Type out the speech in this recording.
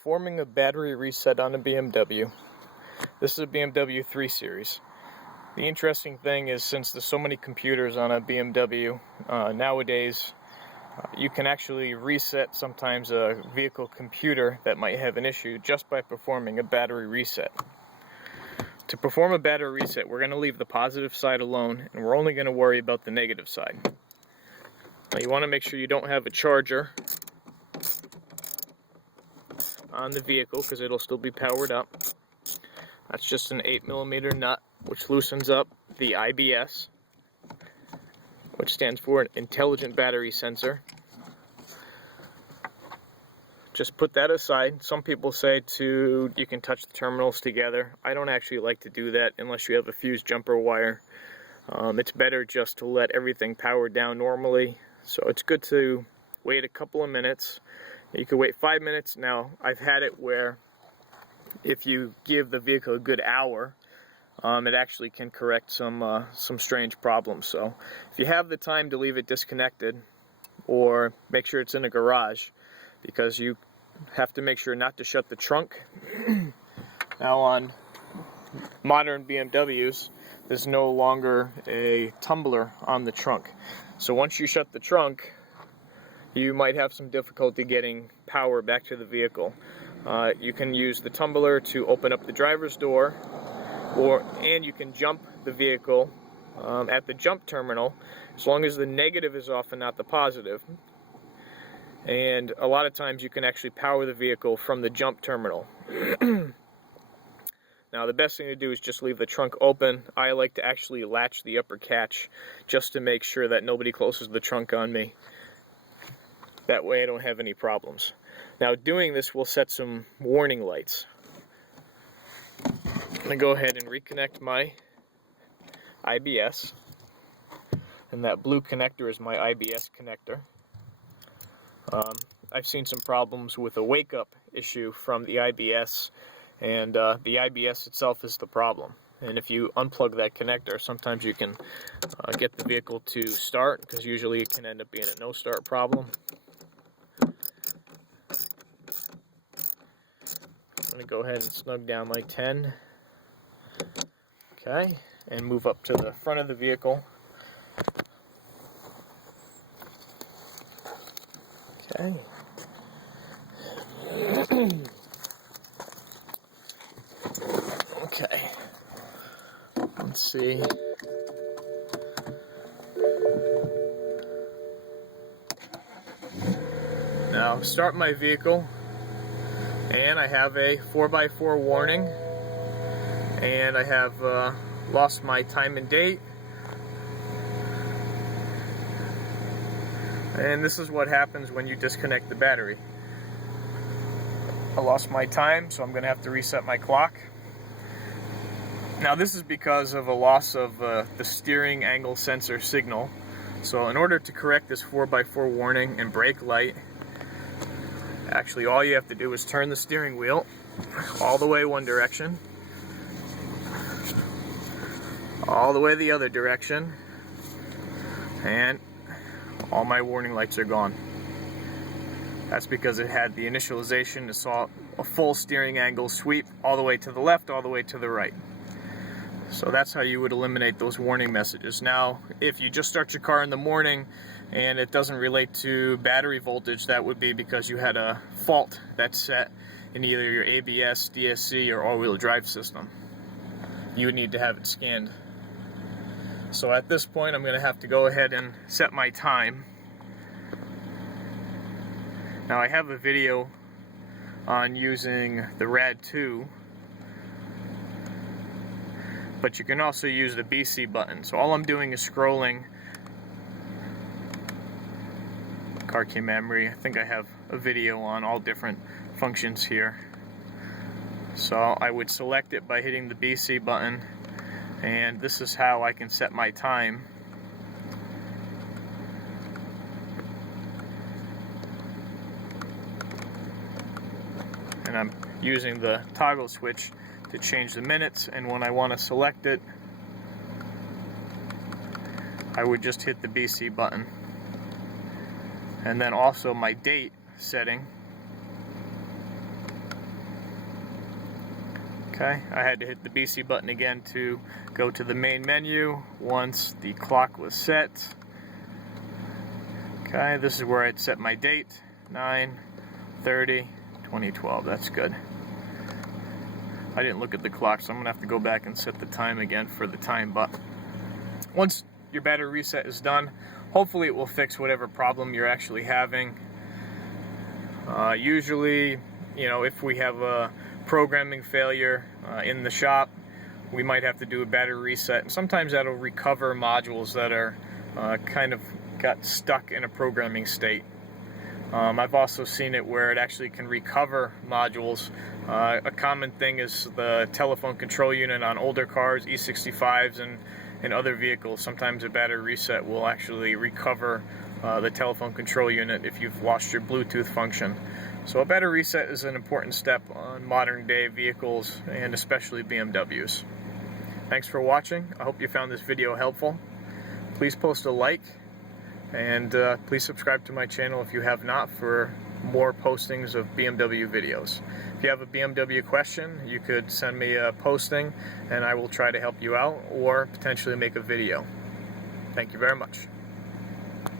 performing a battery reset on a BMW. This is a BMW 3 Series. The interesting thing is, since there's so many computers on a BMW nowadays, you can actually reset sometimes a vehicle computer that might have an issue just by performing a battery reset. To perform a battery reset, we're going to leave the positive side alone, and we're only going to worry about the negative side. Now, you want to make sure you don't have a charger on the vehicle, because it'll still be powered up. That's just an 8mm nut, which loosens up the IBS, which stands for an Intelligent Battery Sensor. Just put that aside. Some people say you can touch the terminals together. I don't actually like to do that unless you have a fused jumper wire. It's better just to let everything power down normally. So it's good to wait a couple of minutes. You can wait 5 minutes. Now, I've had it where if you give the vehicle a good hour, it actually can correct some strange problems. So if you have the time to leave it disconnected, or make sure it's in a garage, because you have to make sure not to shut the trunk. Now, on modern BMWs, there's no longer a tumbler on the trunk. So once you shut the trunk, you might have some difficulty getting power back to the vehicle. You can use the tumbler to open up the driver's door, and you can jump the vehicle at the jump terminal, as long as the negative is off and not the positive. And a lot of times you can actually power the vehicle from the jump terminal. Now, the best thing to do is just leave the trunk open. I like to actually latch the upper catch just to make sure that nobody closes the trunk on me. That way I don't have any problems. Now, doing this will set some warning lights. I'm going to go ahead and reconnect my IBS. And that blue connector is my IBS connector. I've seen some problems with a wake-up issue from the IBS, and the IBS itself is the problem. And if you unplug that connector, sometimes you can get the vehicle to start, because usually it can end up being a no-start problem. I'm going to go ahead and snug down my 10. Okay, and move up to the front of the vehicle. Okay. Okay. Let's see. Now, start my vehicle, and I have a 4x4 warning, and I have lost my time and date. And this is what happens when you disconnect the battery. I lost my time, so I'm going to have to reset my clock. Now, this is because of a loss of the steering angle sensor signal. So in order to correct this 4x4 warning and brake light, actually all you have to do is turn the steering wheel all the way one direction, all the way the other direction, and all my warning lights are gone. That's because it had the initialization to saw a full steering angle sweep all the way to the left, all the way to the right. So that's how you would eliminate those warning messages. Now, if you just start your car in the morning and it doesn't relate to battery voltage, that would be because you had a fault that's set in either your ABS, DSC, or all-wheel drive system. You would need to have it scanned. So at this point, I'm going to have to go ahead and set my time. Now, I have a video on using the RAD2, but you can also use the BC button. So all I'm doing is scrolling car key memory. I think I have a video on all different functions here. So I would select it by hitting the BC button, and this is how I can set my time. And I'm using the toggle switch to change the minutes, and when I want to select it, I would just hit the BC button. And then also my date setting. Okay, I had to hit the BC button again to go to the main menu once the clock was set. Okay, this is where I'd set my date, 9/30/2012. That's good. I didn't look at the clock, so I'm gonna have to go back and set the time again for the time button. Once your battery reset is done, hopefully it will fix whatever problem you're actually having. Usually, you know, if we have a programming failure in the shop, we might have to do a battery reset, and sometimes that'll recover modules that are kind of got stuck in a programming state. I've also seen it where it actually can recover modules. A common thing is the telephone control unit on older cars, E65s, and other vehicles. Sometimes a battery reset will actually recover the telephone control unit if you've lost your Bluetooth function. So a battery reset is an important step on modern day vehicles, and especially BMWs. Thanks for watching. I hope you found this video helpful. Please post a like, and please subscribe to my channel if you have not for more postings of BMW videos. If you have a BMW question, you could send me a posting and I will try to help you out or potentially make a video. Thank you very much.